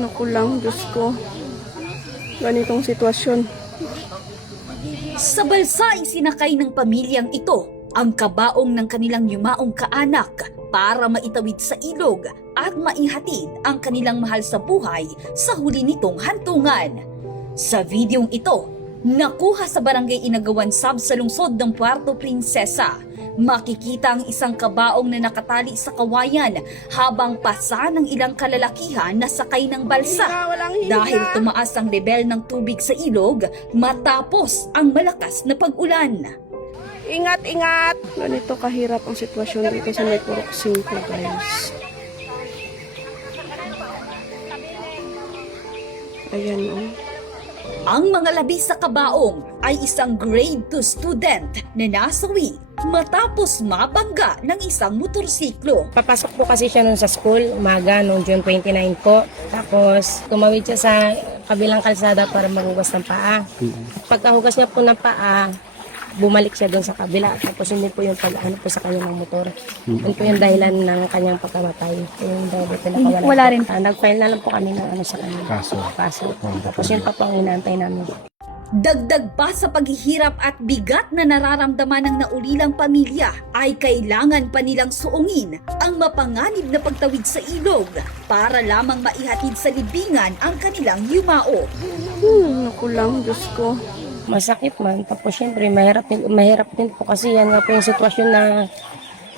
Naku lang, Diyos ko. Ganitong sitwasyon. Sa balsa isinakay ng pamilyang ito ang kabaong ng kanilang yumaong kaanak para maitawid sa ilog at maihatid ang kanilang mahal sa buhay sa huli nitong hantungan. Sa videong ito, nakuha sa barangay Inagawan Sab sa lungsod ng Puerto Princesa, makikita ang isang kabaong na nakatali sa kawayan habang pasa ng ilang kalalakihan na sakay ng balsa dahil tumaas ang level ng tubig sa ilog matapos ang malakas na pag-ulan. Ingat, ingat! Ganito kahirap ang sitwasyon dito sa may Purok 5, guys. Ayan, oh. Ang mga labi sa kabaong ay isang grade 2 student na nasawi matapos mabangga ng isang motorsiklo. Papasok po kasi siya nun sa school, umaga, noong June 29 po. Tapos tumawid siya sa kabilang kalsada para maghugas ng paa. Pagkahugas niya po ng paa, bumalik siya doon sa kabila. Tapos yun din po yung pag-ano po sa kanya ng motor. Yun po yung dahilan ng kanyang pagkamatay. Yung driver pinakawala. Wala rin. Nag-file na lang po kami ng ano sa kanya. Kaso. Tapos yun pa po ang inaantay namin. Dagdag pa sa paghihirap at bigat na nararamdaman ng naulilang pamilya ay kailangan pa nilang suungin ang mapanganib na pagtawid sa ilog para lamang maihatid sa libingan ang kanilang yumao. Naku lang, Diyos ko. Masakit man. Tapos syempre, mahirap din po kasi yan nga po yung sitwasyon na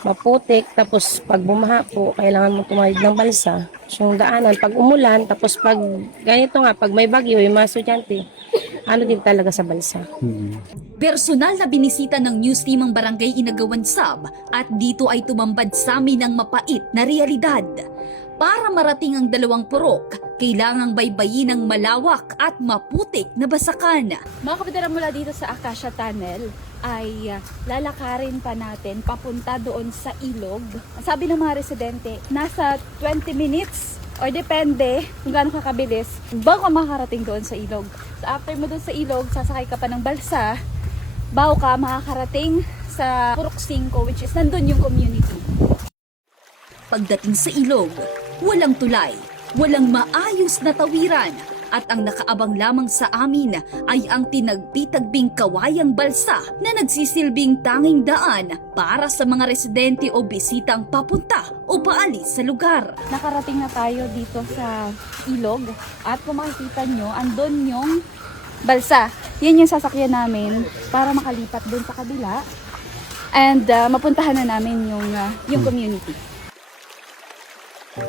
maputik. Tapos pag bumaha po, kailangan mo tumawid ng balsa. Yung daanan, pag umulan, tapos pag ganito nga, pag may bagyo, yung mga estudyante, ano din talaga sa balsa. Personal na binisita ng news team ang barangay Inagawan Sab at dito ay tumambad sa amin ng mapait na realidad. Para marating ang dalawang purok, kailangang baybayin ng malawak at maputik na basakan. Mga kapatid, mula dito sa Acacia Tunnel ay lalakarin pa natin papunta doon sa ilog. Sabi ng mga residente, nasa 20 minutes o depende kung gaano kakabilis bago ka makakarating doon sa ilog. So after mo doon sa ilog, sasakay ka pa ng balsa bago ka makakarating sa Purok 5, which is nandun yung community. Pagdating sa ilog, walang tulay, walang maayos na tawiran, at ang nakaabang lamang sa amin ay ang tinagpi-tagbing kawayang balsa na nagsisilbing tanging daan para sa mga residente o bisitang papunta o paalis sa lugar. Nakarating na tayo dito sa ilog at kung makikita nyo, andun yung balsa. Yan yung sasakyan namin para makalipat dun sa kabila and mapuntahan na namin yung community.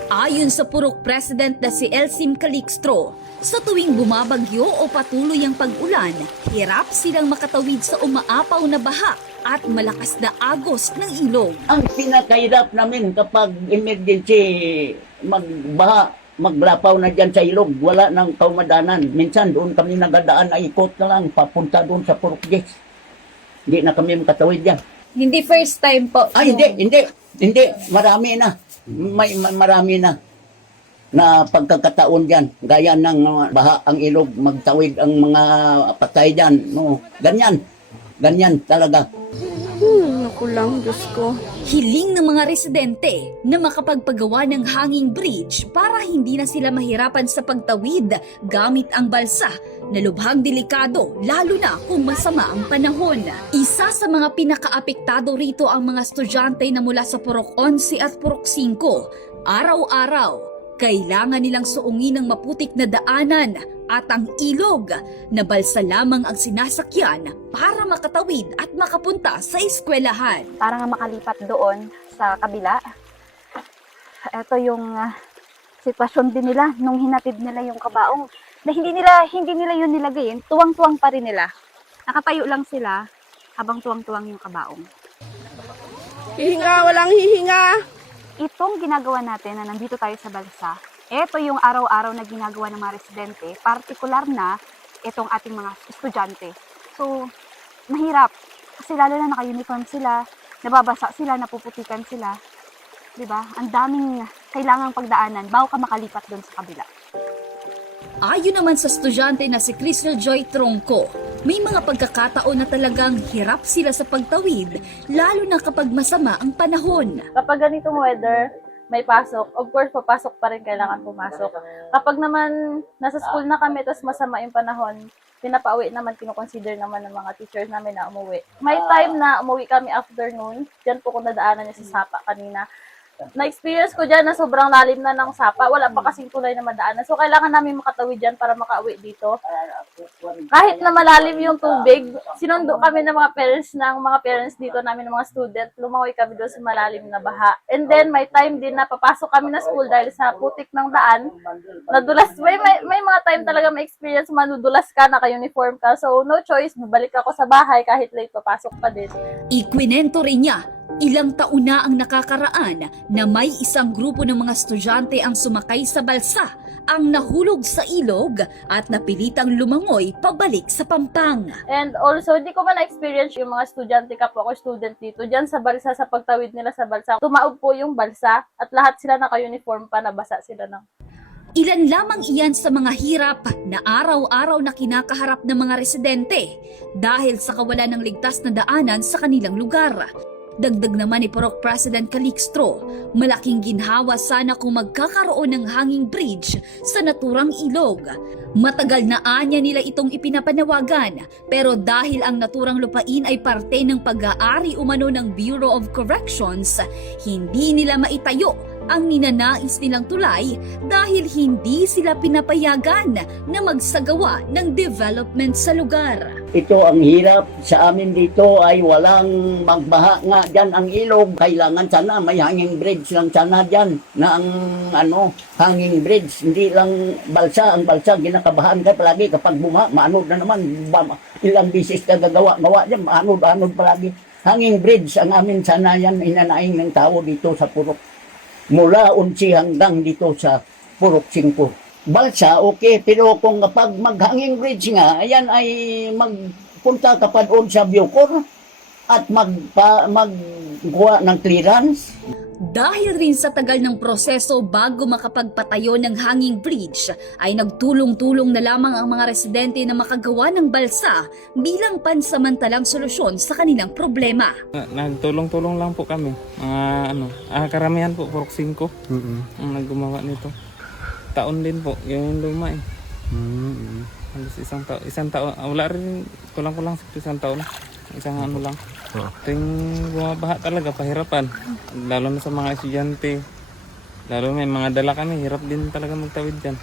Ayon sa Purok President na si Elsim Calixtro, sa tuwing bumabagyo o patuloy ang pag-ulan, hirap silang makatawid sa umaapaw na baha at malakas na agos ng ilog. Ang pinakahirap namin kapag emergency magbaha, maglapaw na dyan sa ilog, wala nang kaumadanan. Minsan doon kami nagadaan na ikot na lang, papunta doon sa Purok Jes. Hindi na kami makatawid dyan. Hindi first time po. Ay, hindi, marami na. Marami na pagkakataon dyan. Gaya ng baha ang ilog, magtawid ang mga patay dyan. No, ganyan talaga. Naku lang, Diyos ko. Hiling ng mga residente na makapagpagawa ng hanging bridge para hindi na sila mahirapan sa pagtawid gamit ang balsa na lubhang delikado lalo na kung masama ang panahon. Isa sa mga pinakaapektado rito ang mga estudyante na mula sa Purok 11 at Purok 5. Araw-araw, kailangan nilang suungin ng maputik na daanan at ang ilog na balsa lamang ang sinasakyan para makatawid at makapunta sa eskwelahan. Para nga makalipat doon sa kabila. Ito yung sitwasyon din nila nung hinatid nila yung kabaong. Na hindi nila yun nilagay. Tuwang-tuwang pa rin nila. Nakatayo lang sila habang tuwang-tuwang yung kabaong. Hihinga, walang hihinga. Itong ginagawa natin na nandito tayo sa balsa, ito yung araw-araw na ginagawa ng mga residente, partikular na itong ating mga estudyante. So, mahirap. Kasi lalo na naka-uniform sila, nababasa sila, napuputikan sila. Diba? Ang daming kailangang pagdaanan bago ka makalipat doon sa kabila. Ayon naman sa estudyante na si Crystal Joy Tronco, may mga pagkakataon na talagang hirap sila sa pagtawid, lalo na kapag masama ang panahon. Kapag ganitong weather, may pasok, of course, papasok pa rin, kailangan pumasok. Kapag naman nasa school na kami, tapos masama yung panahon, pinapauwi naman, kinoconsider naman ng mga teachers namin na umuwi. May time na umuwi kami afternoon, dyan po kung nadaanan niya sa Sapa kanina. Na-experience ko dyan na sobrang lalim na ng Sapa, wala pa kasing tulay na madaanan. So, kailangan namin makatawid dyan para makauwi dito. Kahit na malalim yung tubig, sinundo kami ng mga parents dito namin, ng mga student, lumangoy kami doon sa malalim na baha. And then, may time din na papasok kami na school dahil sa putik ng daan, nadulas. May mga time talaga may experience, manudulas ka, naka-uniform ka. So, no choice, babalik ako sa bahay kahit late papasok pa din. Ikwinento rin niya, ilang taon na ang nakakaraan na may isang grupo ng mga estudyante ang sumakay sa balsa, ang nahulog sa ilog at napilitang lumangoy pabalik sa Pampang. And also, hindi ko man na-experience yung mga estudyante kapwa ko student dito. Diyan sa balsa, sa pagtawid nila sa balsa, tumaob po yung balsa at lahat sila naka-uniform pa, nabasa sila ng. Ilan lamang iyan sa mga hirap na araw-araw na kinakaharap ng mga residente dahil sa kawalan ng ligtas na daanan sa kanilang lugar. Dagdag naman ni Purok President Calixto, malaking ginhawa sana kung magkakaroon ng hanging bridge sa naturang ilog. Matagal na anya nila itong ipinapanawagan, pero dahil ang naturang lupain ay parte ng pag-aari umano ng Bureau of Corrections, hindi nila maitayo ang ninanais nilang tulay dahil hindi sila pinapayagan na magsagawa ng development sa lugar. Ito ang hirap sa amin dito ay walang magbaha nga dyan ang ilog. Kailangan sana may hanging bridge lang sana dyan na ang hanging bridge. Hindi lang balsa. Ang balsa ginakabahan ka palagi kapag bumaha. Maanod na naman. Ilang bisis na gawa dyan. Maanod palagi. Hanging bridge ang amin sana yan inanaing ng tao dito sa Purok. Mula 11 hanggang dito sa Purok 5. Balsa, okay, pero kung kapag maghanging bridge nga, ayan ay magpunta ka pa doon sa Bucor at magkuha ng clearance. Dahil rin sa tagal ng proseso bago makapagpatayo ng hanging bridge, ay nagtulong-tulong na lamang ang mga residente na makagawa ng balsa bilang pansamantalang solusyon sa kanilang problema. Nagtulong-tulong lang po kami. Karamihan po, Purok 5 ang naggumawa nito. Taon din po, yung luma eh. Halos isang taon. Wala rin, kulang-kulang isang taon. Isang ano lang. Ting bumabaha talaga, pahirapan. Lalo na sa mga estudyante. Lalo may mga dala kami, hirap din talaga magtawid dyan.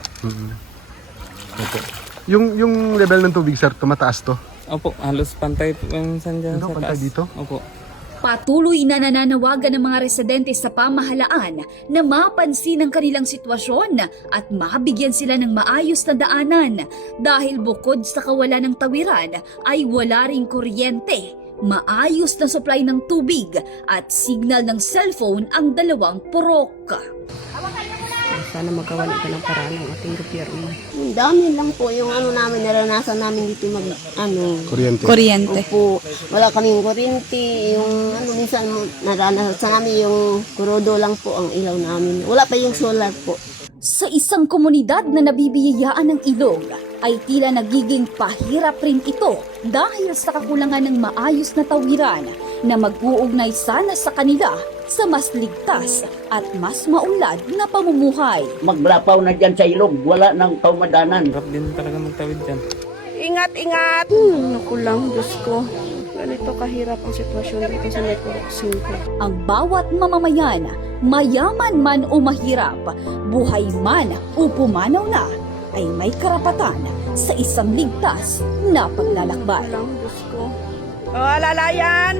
Okay. Yung level ng tubig, sir, tumataas to? Opo, halos pantay po yung saan dyan sa pantay taas. dito? Opo. Patuloy na nananawagan ng mga residente sa pamahalaan na mapansin ang kanilang sitwasyon at mabigyan sila ng maayos na daanan dahil bukod sa kawalan ng tawiran ay wala ring kuryente, maayos na supply ng tubig at signal ng cellphone ang dalawang purok. Sana magawa nito ng paraan ng ating gobyerno. Ang dami lang po yung namin, naranasan namin dito Kuryente. Opo, wala kaming kuryente, yung minsan naranasan namin yung kurodo lang po ang ilaw namin. Wala pa yung solar po. Sa isang komunidad na nabibiyayaan ng ilog, ay tila nagiging pahirap rin ito dahil sa kakulangan ng maayos na tawiran na mag-uugnay sana sa kanila sa mas ligtas at mas maunlad na pamumuhay. Maglapaw na dyan sa ilog, wala nang kaumadanan. Hirap din talaga magtawid dyan. Ingat! Naku lang, Diyos ko. Ganito kahirap ang sitwasyon dito sa may Purok 5. Ang bawat mamamayan, mayaman man o mahirap, buhay man o pumanaw na, ay may karapatan sa isang ligtas na paglalakbay. Lang, Diyos ko. Alalayan!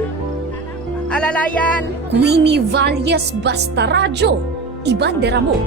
Queenie Valles, Basta Radyo, Ibandera mo.